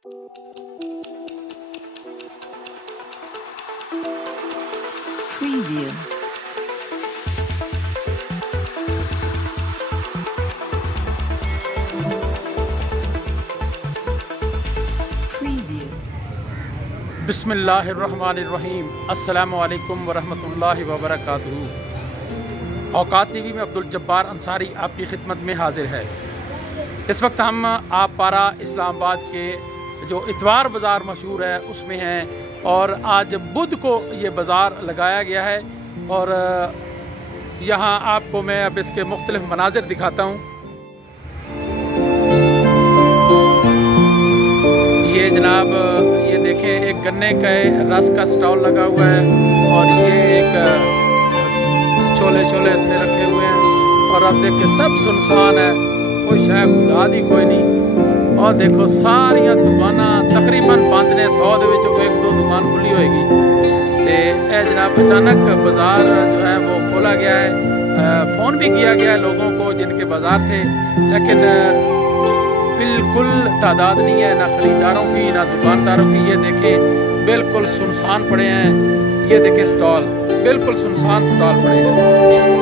Preview. बिस्मिल्लाहिर्रहमानिर्रहीम। अस्सलामु अलैकुम वरहमतुल्लाहि वबरकातुहू। औकात टीवी में अब्दुल जब्बार अंसारी आपकी खिदमत में हाजिर है। इस वक्त हम आबपारा इस्लामाबाद के जो इतवार बाज़ार मशहूर है उसमें हैं और आज बुध को ये बाज़ार लगाया गया है और यहाँ आपको मैं अब इसके मुख्तलिफ मनाजिर दिखाता हूँ। ये जनाब ये देखें, एक गन्ने का रस का स्टॉल लगा हुआ है और ये एक छोले छोले इसमें रखे हुए हैं और अब देखें सब सुनसान है, कोई शायद खुदाद ही कोई नहीं। और देखो सारिया दुकाना तकरीबन बंद ने, 100 ਦੇ ਵਿੱਚੋਂ एक दो दुकान खुली होएगी। तो यह जनाब अचानक बाज़ार जो है वो खोला गया है। फ़ोन भी किया गया है लोगों को जिनके बाज़ार थे, लेकिन बिल्कुल तादाद नहीं है, ना ख़रीदारों की ना दुकानदारों की। ये देखें बिल्कुल सुनसान पड़े हैं। ये देखें स्टॉल बिल्कुल सुनसान स्टॉल पड़े हैं।